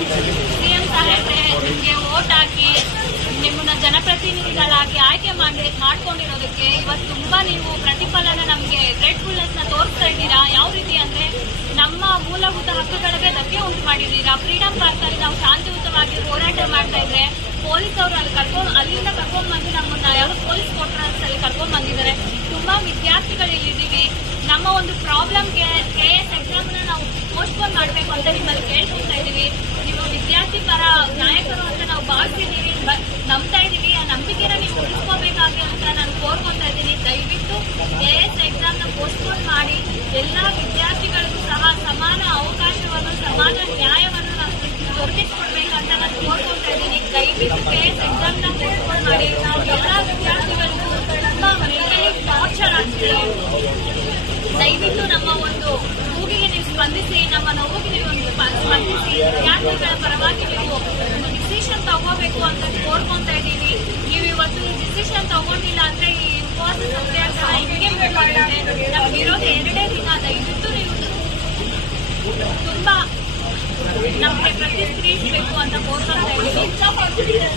CM ಸಾಹೇಬ್ರೆ, ನಿಮಗೆ vote ಹಾಕಿ ನಿಮ್ಮನ್ನ ಜನಪ್ರತಿನಿಧಿಗಳಾಗಿ ಆಯ್ಕೆ ಮಾಡಿ, ಮಾಡ್ಕೊಂಡಿರೋದಕ್ಕೆ ಇವತ್ತು ತುಂಬಾ ನೀವು ಪ್ರತಿಫಲನ ನಮಗೆ ಗ್ರೇಟ್ಫುಲ್ನೆಸ್ನ ತೋರಿಸ್ತಾ ಇದ್ದೀರಾ? ಯಾವ ರೀತಿ ಅಂದ್ರೆ ನಮ್ಮ ಮೂಲಭೂತ ಹಕ್ಕುಗಳಿಗೆ ಧಕ್ಕೆ ಉಂಟು ಮಾಡಿದ್ದೀರಾ? ಫ್ರೀಡಂ ಪಾರ್ಕ್ ಅಲ್ಲಿ ನಾವು ಶಾಂತಿಯುತವಾಗಿ ಹೋರಾಟ ಮಾಡ್ತಾ ಇದ್ರೆ ಪೊಲೀಸ್ ಅವರು ಅಲ್ಲಿ ಕರ್ಕೊಂಡ್, ಅಲ್ಲಿಂದ ಕರ್ಕೊಂಡ್ ಬಂದು ನಮ್ಮನ್ನ ಯಾರು ಪೊಲೀಸ್ ಕ್ವಾರ್ಟರ್ಸ್ ಅಲ್ಲಿ ಕರ್ಕೊಂಡ್ ಬಂದಿದ್ದಾರೆ. ತುಂಬಾ ವಿದ್ಯಾರ್ಥಿಗಳು ಇಲ್ಲಿದ್ದೀವಿ ನಮ್ಮ ಒಂದು ಪ್ರಾಬ್ಲಮ್ಗೆ ಮಾಡಿ ನಾವು ಎಲ್ಲ ದಯವಿಟ್ಟು ನಮ್ಮ ಒಂದು ಕೂಗಿಗೆ ನೀವು ಸ್ಪಂದಿಸಿ, ನಮ್ಮ ನೋವಿಗೆ ನೀವು ಒಂದು ಸ್ಪ- ಸ್ಪಂದಿಸಿ ವಿದ್ಯಾರ್ಥಿಗಳ ಪರವಾಗಿ ನೀವು ಒಂದು ಡಿಸಿಷನ್ ತಗೋಬೇಕು ಅಂತ ಕೋರ್ಕೊಂತಾ ಇದ್ದೀವಿ. ನೀವು ಇವತ್ತು ಡಿಸಿಷನ್ ತಗೊಂಡಿಲ್ಲ ಅಂದ್ರೆ ಈ ಉಪವಾಸ ಸತ್ಯಾಗ್ರಹ ಹಿಂಗೆ ಮಾಡಿದೆ ನಮ್ಗೆ ಇರೋದು ಎರಡೇ ದಿನ ದಯವಿಟ್ಟು ನೀವು ತುಂಬಾ ನಮಗೆ ಪ್ರತಿಕ್ರಿಯಿಸಬೇಕು ಅಂತ ಕೋರ್ಕೊಂತಾ Thank you.